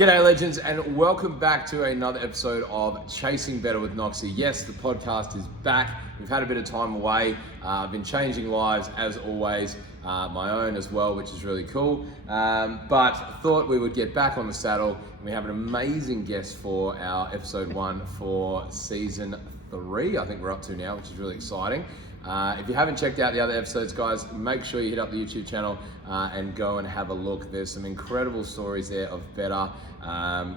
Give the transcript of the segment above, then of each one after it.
G'day legends, and welcome back to another episode of Chasing Better with Knoxy. Yes, the podcast is back. We've had a bit of time away. I've been changing lives as always, my own as well, which is really cool. But thought we would get back on the saddle. We have an amazing guest for our episode 1 for season 3. I think we're up to now, which is really exciting. If you haven't checked out the other episodes, guys, make sure you hit up the YouTube channel and go and have a look. There's some incredible stories there of better.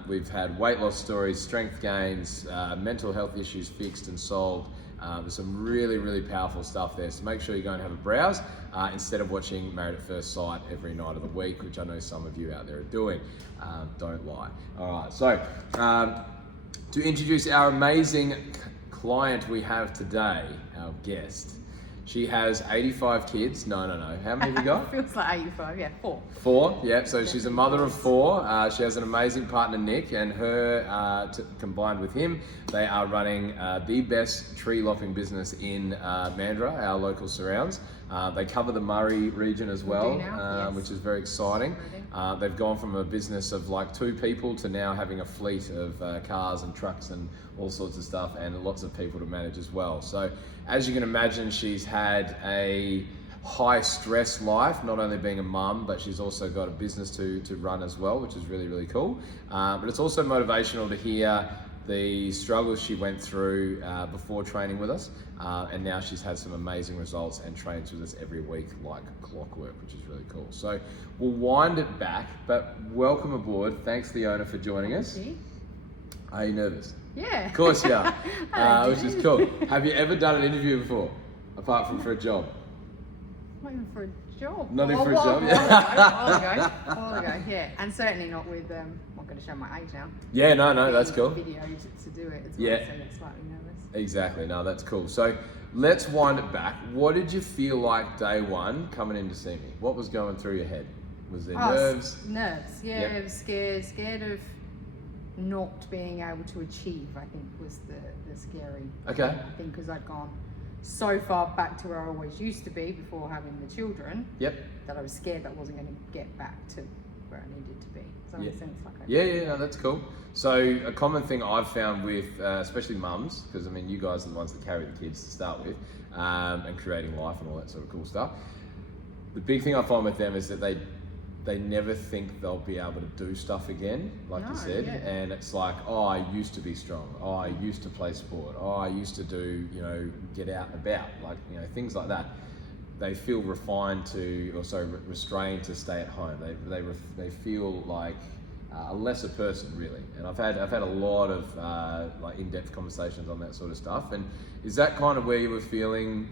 We've had weight loss stories, strength gains, mental health issues fixed and solved. There's some really, really powerful stuff there. So make sure you go and have a browse instead of watching Married at First Sight every night of the week, which I know some of you out there are doing. Don't lie. All right, so to introduce our amazing client we have today, our guest. She has 85 kids. No. How many have you got? Feels like 85, yeah, 4. 4, yeah. So she's a mother of 4. She has an amazing partner, Nick, and her, combined with him, they are running the best tree lopping business in Mandurah, our local surrounds. They cover the Murray region as well, yes. Which is very exciting. They've gone from a business of like 2 people to now having a fleet of cars and trucks and all sorts of stuff, and lots of people to manage as well. So as you can imagine, she's had a high stress life, not only being a mum, but she's also got a business to run as well, which is really, really cool. But it's also motivational to hear the struggles she went through before training with us, and now she's had some amazing results and trains with us every week like clockwork, which is really cool. So we'll wind it back, but welcome aboard. Thanks, Leona, for joining us. Thank you. Are you nervous? Yeah. Of course you are, which is cool. Have you ever done an interview before, apart from for a job? Not even for a job. Not even for a job, yeah. A while ago, yeah. And certainly not with, I'm not going to show my age now. Yeah, no, that's cool. Video to do it as well, yeah. So that's slightly nervous. Exactly, no, that's cool. So let's wind it back. What did you feel like day one coming in to see me? What was going through your head? Was there nerves? Nerves, yeah. Yep. I was scared of not being able to achieve, I think, was the scary thing, because I'd gone so far back to where I always used to be before having the children. Yep. That I was scared that I wasn't going to get back to where I needed to be. Does that make sense? Yeah, no, that's cool. So a common thing I've found with, especially mums, because I mean, you guys are the ones that carry the kids to start with, and creating life and all that sort of cool stuff. The big thing I find with them is that they never think they'll be able to do stuff again, like you said. Yeah. And it's like, oh, I used to be strong. Oh, I used to play sport. Oh, I used to do, get out and about, like, things like that. They feel restrained to stay at home. They feel like a lesser person, really. And I've had a lot of like in-depth conversations on that sort of stuff. And is that kind of where you were feeling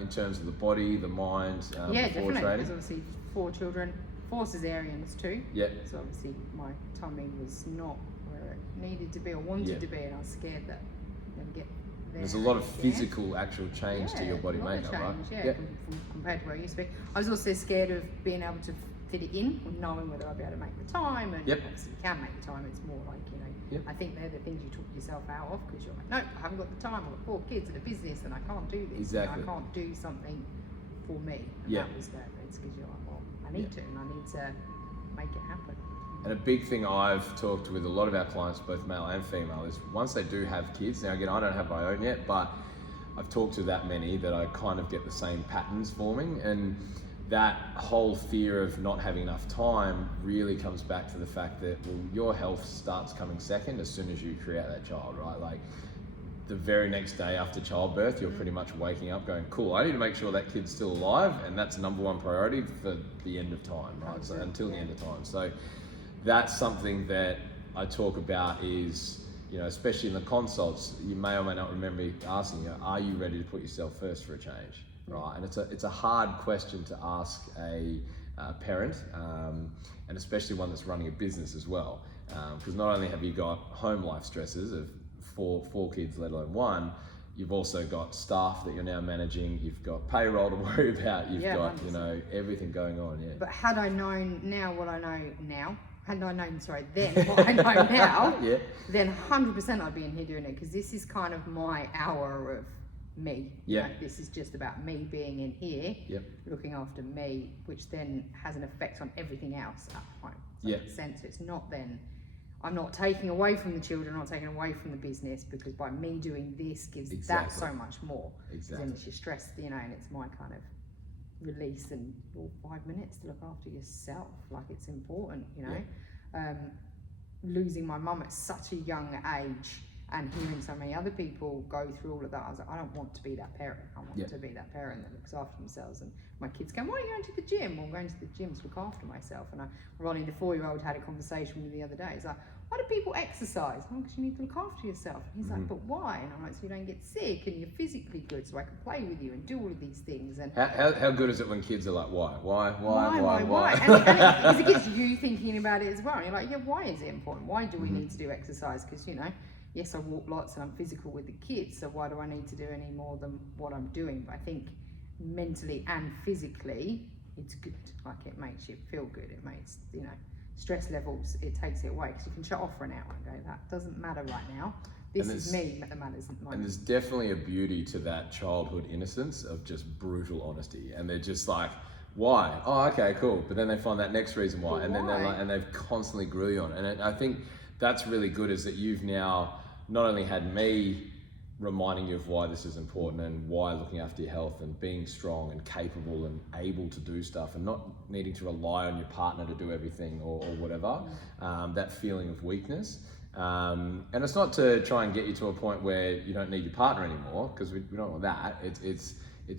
in terms of the body, the mind, before definitely. training? Because obviously 4 children. 4 cesareans too. Yeah. So obviously my tummy was not where it needed to be or wanted to be, and I was scared that I'd get there. There's a lot of physical actual change to your body makeup, right? Yeah, compared to where I used to be. I was also scared of being able to fit it in, or knowing whether I'd be able to make the time, and obviously you can make the time. It's more like, I think they're the things you took yourself out of, because you're like, nope, I haven't got the time, I've got 4 kids and a business and I can't do this. Exactly. I can't do something for me. And that was that. It's because you're like, well, I need to, and I need to make it happen. And a big thing I've talked with a lot of our clients, both male and female, is once they do have kids, now again, I don't have my own yet, but I've talked to that many that I kind of get the same patterns forming, and that whole fear of not having enough time really comes back to the fact that, well, your health starts coming second as soon as you create that child, right? Like, the very next day after childbirth, you're pretty much waking up going, cool, I need to make sure that kid's still alive, and that's number 1 priority for the end of time, right? So until the end of time. So that's something that I talk about is, especially in the consults, you may or may not remember me asking, are you ready to put yourself first for a change, right? And it's a hard question to ask a parent, and especially one that's running a business as well, because not only have you got home life stresses of 4 kids, let alone 1, you've also got staff that you're now managing, you've got payroll to worry about, you've got, everything going on, But had I known now what I know now, then what I know now, then 100% I'd be in here doing it, because this is kind of my hour of me. This is just about me being in here, looking after me, which then has an effect on everything else at home. So in a sense, it's not then, I'm not taking away from the children, I'm not taking away from the business, because by me doing this gives that so much more. Then it's your stress, you know, and it's my kind of release and 5 minutes to look after yourself. Like, it's important, you know. Losing my mum at such a young age and hearing so many other people go through all of that, I was like, I don't want to be that parent. I want to be that parent that looks after themselves. And my kids go, why are you going to the gym? Well, I'm going to the gym to look after myself. And Ronnie, the 4-year-old, had a conversation with me the other day. He's like, why do people exercise? Oh, because you need to look after yourself. And he's like, but why? And I'm like, so you don't get sick and you're physically good, so I can play with you and do all of these things. And how good is it when kids are like, why? And it gets you thinking about it as well. And you're like, yeah, why is it important? Why do we need to do exercise? Because, you know, yes, I walk lots and I'm physical with the kids, so why do I need to do any more than what I'm doing? But I think mentally and physically, it's good. Like, it makes you feel good. It makes, you know, stress levels, it takes it away, because you can shut off for an hour and go, that doesn't matter right now. This is me, that matters. And there's definitely a beauty to that childhood innocence of just brutal honesty. And they're just like, why? Oh, okay, cool. But then they find that next reason why. And then they're like, and they've constantly grill you on it. And I think that's really good, is that you've now not only had me reminding you of why this is important and why looking after your health and being strong and capable and able to do stuff and not needing to rely on your partner to do everything or whatever, that feeling of weakness. And it's not to try and get you to a point where you don't need your partner anymore, because we don't want that. It's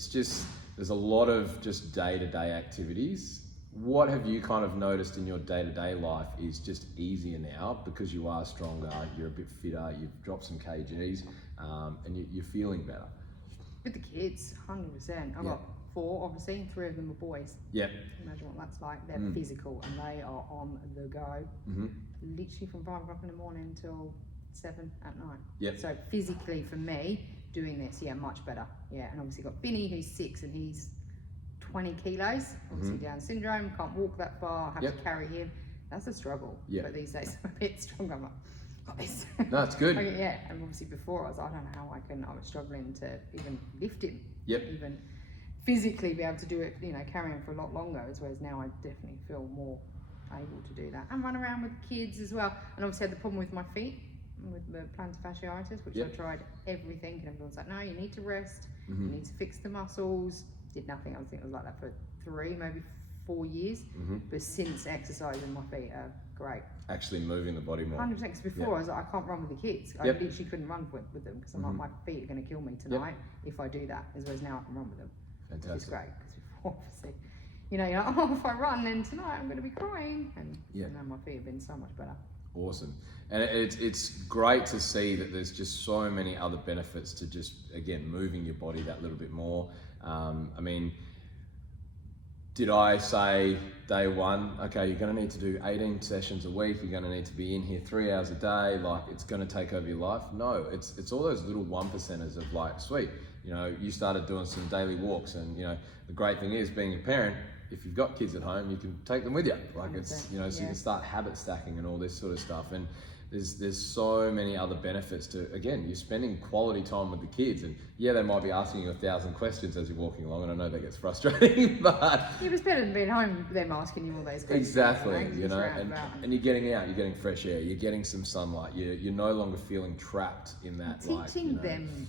just, there's a lot of just day-to-day activities. What have you kind of noticed in your day-to-day life is just easier now because you are stronger, you're a bit fitter, you've dropped some kgs, and you're feeling better? With the kids, 100%. I've got 4, obviously, 3 of them are boys. Yeah. Imagine what that's like. They're physical and they are on the go. Literally from 5 o'clock in the morning till 7 at night. Yeah. So physically for me, doing this, much better. Yeah, and obviously got Vinny, who's 6, and he's 20 kilos, obviously Down syndrome, can't walk that far, have to carry him. That's a struggle. But these days I'm a bit stronger. I'm like this. No, it's good. And obviously before I don't know how I was struggling to even lift him. Even physically be able to do it, you know, carry him for a lot longer, whereas now I definitely feel more able to do that. And run around with the kids as well. And obviously I had the problem with my feet, with the plantar fasciitis, which I tried everything, and everyone's like, no, you need to rest, you need to fix the muscles. Did nothing. I think it was like that for 3, maybe 4 years. But since exercising, my feet are great. Actually moving the body more. 100%. Because before I was like, I can't run with the kids. I literally couldn't run with them, because I'm like, my feet are going to kill me tonight if I do that. Whereas now I can run with them. Fantastic. Which is great, because before, obviously, you know, you're like, oh, if I run, then tonight I'm going to be crying. And now my feet have been so much better. Awesome. And it's great to see that there's just so many other benefits to just, again, moving your body that little bit more. I mean, did I say day one, okay, you're going to need to do 18 sessions a week, you're going to need to be in here 3 hours a day, like it's going to take over your life? No, it's all those little 1%ers of like, sweet, you know, you started doing some daily walks, and you know, the great thing is, being a parent, if you've got kids at home, you can take them with you. Like, it's, you know, so you can start habit stacking and all this sort of stuff. And there's so many other benefits to, again, you're spending quality time with the kids, and they might be asking you 1,000 questions as you're walking along, and I know that gets frustrating, but it's better than being home, them asking you all those questions. Exactly, you know, and you're getting out, you're getting fresh air, you're getting some sunlight, you're no longer feeling trapped in that. Teaching them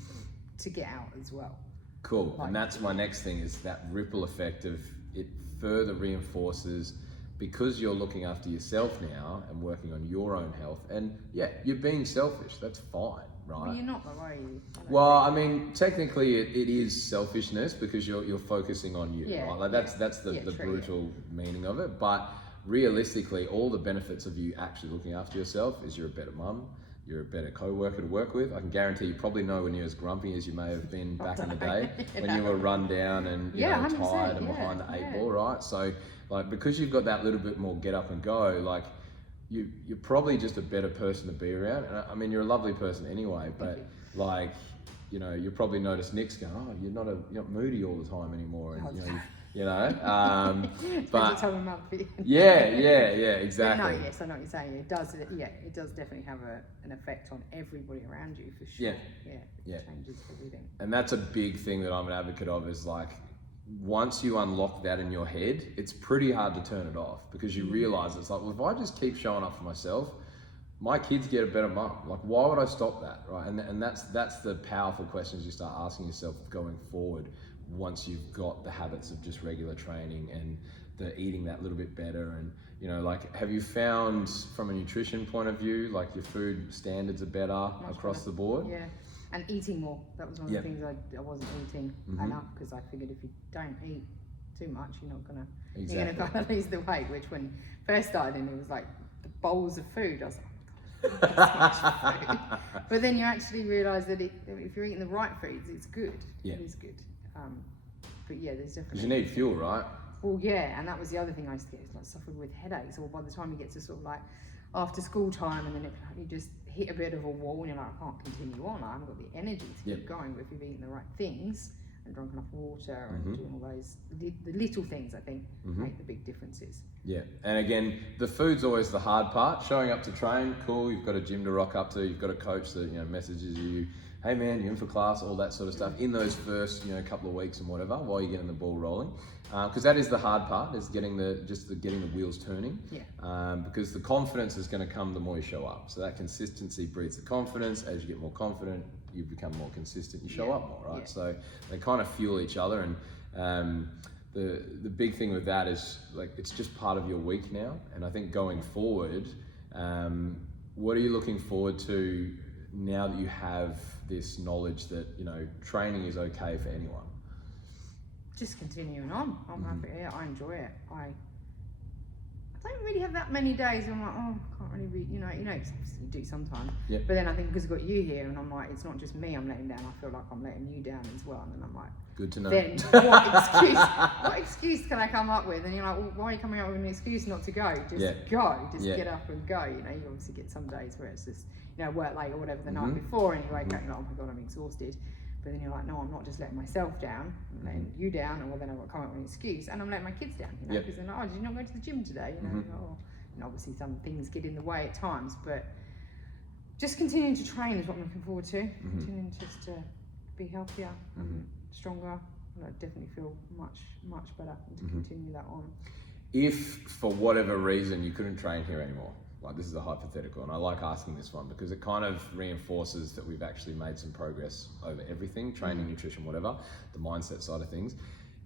to get out as well. Cool, and that's my next thing, is that ripple effect of it further reinforces, because you're looking after yourself now and working on your own health, and you're being selfish, that's fine, right? But you're not, though, are you? Well, I mean, technically it is selfishness, because you're focusing on you, right? Like that's the brutal meaning of it. But realistically, all the benefits of you actually looking after yourself is you're a better mum, you're a better co-worker to work with. I can guarantee you probably know when you're as grumpy as you may have been back in the day, when you were run down and you know, tired and behind the 8 ball, right? So, like, because you've got that little bit more get up and go, like, you're probably just a better person to be around. And I mean, you're a lovely person anyway, but like, you know, you probably notice Nick's going, oh, you're not moody all the time anymore, and but exactly. No, yes, I know what you're saying. It does definitely have an effect on everybody around you, for sure. It changes everything. And that's a big thing that I'm an advocate of, is like, once you unlock that in your head, it's pretty hard to turn it off, because you realize it's like, well, if I just keep showing up for myself, my kids get a better mum. Like, why would I stop that, right? And that's the powerful questions you start asking yourself going forward once you've got the habits of just regular training and the eating that little bit better. And, you know, like, have you found from a nutrition point of view, like your food standards are better across the board? Yeah, and eating more. That was one of the things I wasn't eating enough, because I figured if you don't eat too much, you're gonna kind of lose the weight. Which when first started, and it was like the bowls of food, I was like, that's much food. But then you actually realise that if you're eating the right foods, it's good. Yeah. It is good. But yeah, there's definitely... Because you need fuel, right? Well, yeah, and that was the other thing I used to get, like suffered with headaches, or by the time you get to sort of like after school time, and then you just hit a bit of a wall, and you're like, I can't continue on, I haven't got the energy to keep going. But if you've eaten the right things and drunk enough water and doing all those, the little things, I think, make the big differences. Yeah, and again, the food's always the hard part. Showing up to train, cool, you've got a gym to rock up to, you've got a coach that, you know, messages you, hey man, you're in for class, all that sort of stuff, in those first, you know, couple of weeks and whatever, while you're getting the ball rolling. Because that is the hard part, is getting the wheels turning. Yeah. Because the confidence is going to come the more you show up. So that consistency breeds the confidence. As you get more confident, you become more consistent, you show up more, right? Yeah. So they kind of fuel each other. And the big thing with that is, like, it's just part of your week now. And I think going forward, what are you looking forward to now that you have this knowledge that, you know, training is okay for anyone? Just continuing on. I'm happy. Yeah, I enjoy it. I don't really have that many days where I'm like, oh, I can't really read, you know, you do sometimes. Yep. But then I think because I've got you here, and I'm like, it's not just me I'm letting down, I feel like I'm letting you down as well. And then I'm like, good to know. Then what excuse can I come up with? And you're like, well, why are you coming up with an excuse not to go? Just go. Just get up and go. You know, you obviously get some days where it's just, you know, work late or whatever the night before, and you wake up and you're like, oh my God, I'm exhausted. But then you're like, no, I'm not just letting myself down, I'm letting you down, or then I've got to come up with an excuse, and I'm letting my kids down, you know, because they're like, oh, did you not go to the gym today? You know, and obviously some things get in the way at times, but just continuing to train is what I'm looking forward to. Continuing just to be healthier, stronger, and I definitely feel much better, and to continue that on. If for whatever reason you couldn't train here anymore, like, this is a hypothetical, and I like asking this one because it kind of reinforces that we've actually made some progress over everything, training, nutrition, whatever, the mindset side of things.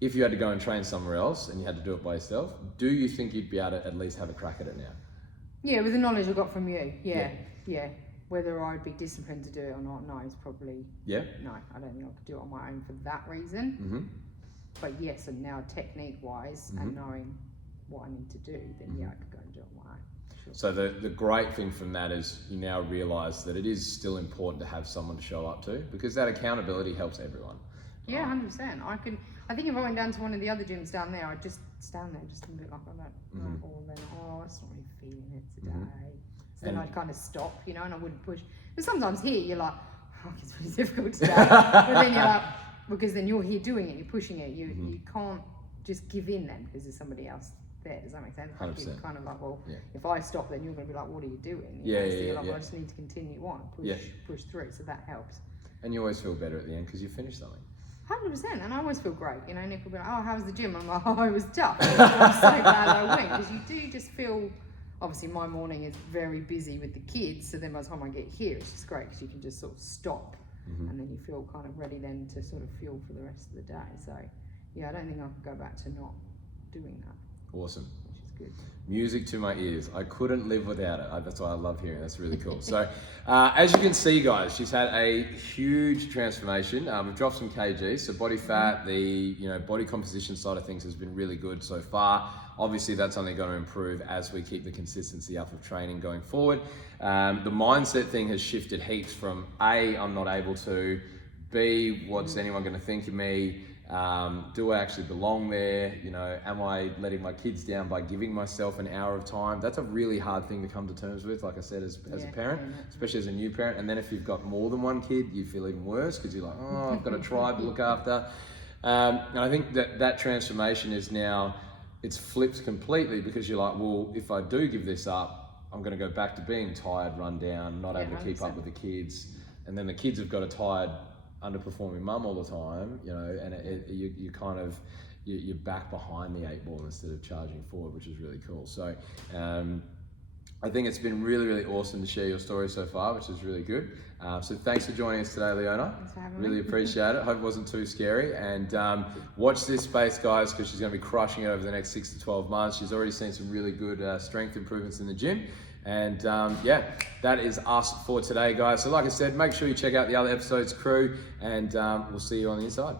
If you had to go and train somewhere else and you had to do it by yourself, do you think you'd be able to at least have a crack at it now? Yeah, with the knowledge I got from you, yeah. Whether I'd be disciplined to do it or not, no, it's probably, no, I don't think I could do it on my own for that reason. But yes, and now technique-wise and knowing what I need to do, then yeah, I could go and do it on my own. Sure. So the great thing from that is you now realise that it is still important to have someone to show up to, because that accountability helps everyone. Yeah, 100%. I think if I went down to one of the other gyms down there, I'd just stand there just a bit like I don't know, or then, oh, it's not really feeling it today. So then I'd kind of stop, you know, and I wouldn't push. But sometimes here you're like, oh, it's really difficult today. But then you're like, because then you're here doing it, you're pushing it, you can't just give in then because there's somebody else there. Does that make sense? 100%. You're kind of like, well, if I stop, then you're going to be like, what are you doing? So you're like, well, I just need to continue on, push through. So that helps. And you always feel better at the end because you finished something. 100%, and I always feel great. You know, Nick will be like, "Oh, how was the gym?" I'm like, "Oh, it was tough." I'm so glad I went, because you do just feel. Obviously, my morning is very busy with the kids, so then by the time I get here, it's just great because you can just sort of stop, and then you feel kind of ready then to sort of fuel for the rest of the day. So, yeah, I don't think I could go back to not doing that. Awesome. Which is good. Music to my ears. I couldn't live without it. That's why I love hearing it. That's really cool. So, as you can see, guys, she's had a huge transformation. We've dropped some kgs, so body fat, the body composition side of things has been really good so far. Obviously, that's only going to improve as we keep the consistency up of training going forward. The mindset thing has shifted heaps from A, I'm not able to, B, what's anyone going to think of me? Do I actually belong there? You know, am I letting my kids down by giving myself an hour of time? That's a really hard thing to come to terms with, like I said, as a parent, especially as a new parent. And then if you've got more than one kid, you feel even worse because you're like, oh, I've got a tribe to look after. And I think that transformation is now, it's flipped completely, because you're like, well, if I do give this up, I'm going to go back to being tired, run down, not able to keep up with the kids. And then the kids have got a tired, underperforming mum all the time, you know, and you kind of, you're back behind the 8 ball instead of charging forward, which is really cool. So I think it's been really, really awesome to share your story so far, which is really good. So thanks for joining us today, Leona. Thanks for having Really me. appreciate it. Hope it wasn't too scary. And watch this space, guys, because she's going to be crushing it over the next 6 to 12 months. She's already seen some really good strength improvements in the gym. And yeah, that is us for today, guys. So like I said, make sure you check out the other episodes, crew, and we'll see you on the inside.